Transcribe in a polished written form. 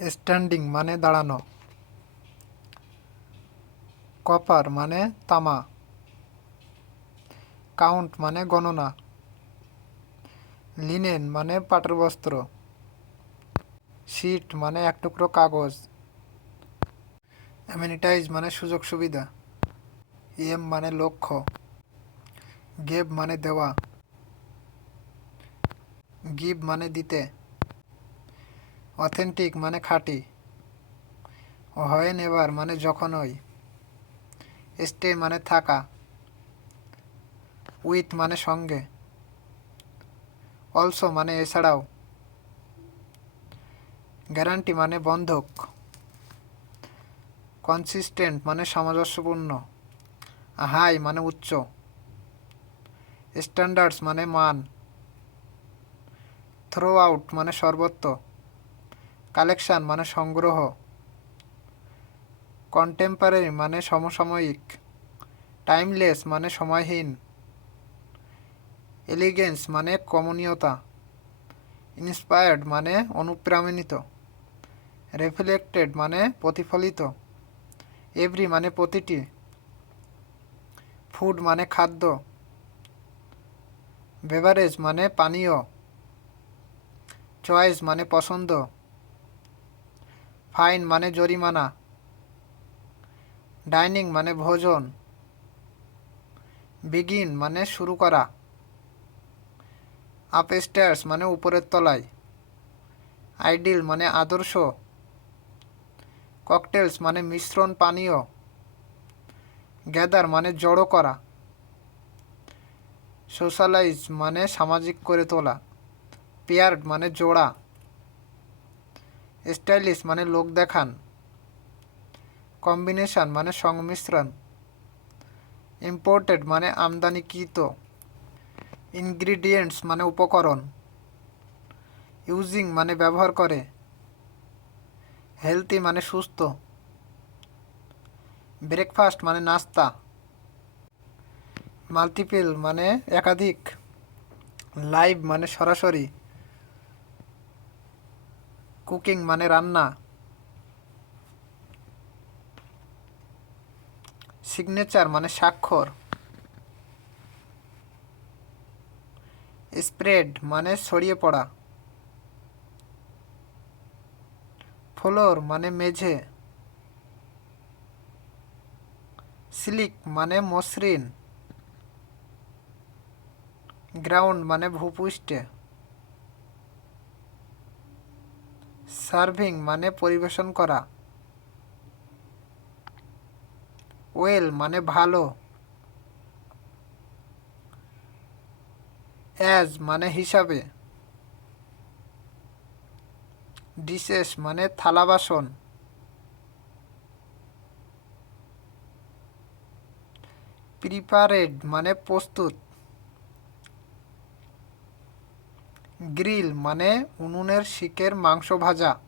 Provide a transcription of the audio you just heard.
স্ট্যান্ডিং মানে দাঁড়ানো। কপার মানে তামা। কাউন্ট মানে গণনা। লিনেন মানে পাটের বস্ত্র। শিট মানে এক টুকরো কাগজ। অ্যামেনিটাইজ মানে সুযোগ সুবিধা। এম মানে লক্ষ্য। গেভ মানে দেওয়া। গিভ মানে দিতে। অথেন্টিক মানে খাঁটি। হোয়েন এভার মানে যখনই। স্টে মানে থাকা। উইথ মানে সঙ্গে। অলসো মানে এছাড়াও। গ্যারান্টি মানে বন্ধক। কনসিস্টেন্ট মানে সামঞ্জস্যপূর্ণ। হাই মানে উচ্চ। স্ট্যান্ডার্ডস মানে মান। থ্রো আউট মানে সর্বত্র। কালেকশন মানে সংগ্রহ। কন্টেম্পোরারি মানে সমসাময়িক। টাইমলেস মানে সময়হীন। এলিগেন্স মানে কমনীয়তা। ইন্সপায়ার্ড মানে অনুপ্রাণিত। রিফ্লেক্টেড মানে প্রতিফলিত। এভরি মানে প্রতিটি। ফুড মানে খাদ্য। বেভারেজ মানে পানীয়। চয়েস মানে পছন্দ। ফাইন মানে জরিমানা। ডাইনিং মানে ভোজন। বিগিন মানে শুরু করা। আপস্টেয়ার্স মানে উপরের তলায়। আইডিল মানে আদর্শ। ককটেলস মানে মিশ্রণ পানীয়। গ্যাদার মানে জড়ো করা। সোশ্যালাইজ মানে সামাজিক করে তোলা। পেয়ার্ড মানে জোড়া। স্টাইলিশ মানে লোক দেখান। কম্বিনেশন মানে সংমিশ্রণ। ইম্পোর্টেড মানে আমদানিকৃত। ইনগ্রিডিয়েন্টস মানে উপকরণ। ইউজিং মানে ব্যবহার করে। হেলদি মানে সুস্থ। ব্রেকফাস্ট মানে নাস্তা। মাল্টিপল মানে একাধিক। লাইভ মানে সরাসরি। কুকিং মানে রান্না। সিগনেচার মানে স্বাক্ষর। স্প্রেড মানে ছড়িয়ে পড়া। ফ্লোর মানে মেঝে। সিল্ক মানে মসৃণ। গ্রাউন্ড মানে ভূপৃষ্ঠে। সার্ভিং মানে পরিবেশন করা। ওয়েল মানে ভালো। অ্যাজ মানে হিসাবে। ডিশেস মানে থালা বাসন। প্রিপারেড মানে প্রস্তুত। গ্রিল মানে উনুনের শিকের মাংস ভাজা।